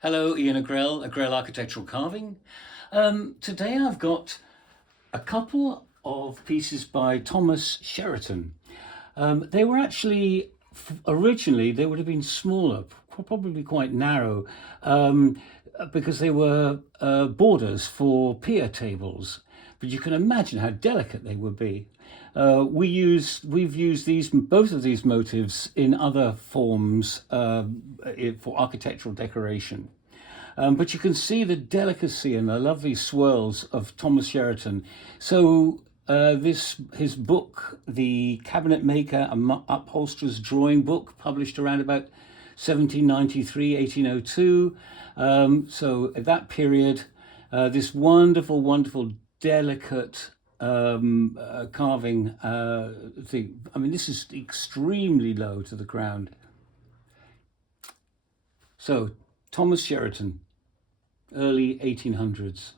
Hello, Ian Agrell, Agrell Architectural Carving. Today I've got a couple of pieces by Thomas Sheraton. They were actually, originally, they would have been smaller, probably quite narrow, because they were borders for pier tables. But you can imagine how delicate they would be. We've used both of these motifs in other forms for architectural decoration. But you can see the delicacy and the lovely swirls of Thomas Sheraton. So his book, The Cabinet Maker, and Upholsterer's Drawing Book, published around about 1793, 1802. So at that period, this wonderful, wonderful, delicate carving thing. I mean, this is extremely low to the ground. So Thomas Sheraton, early 1800s.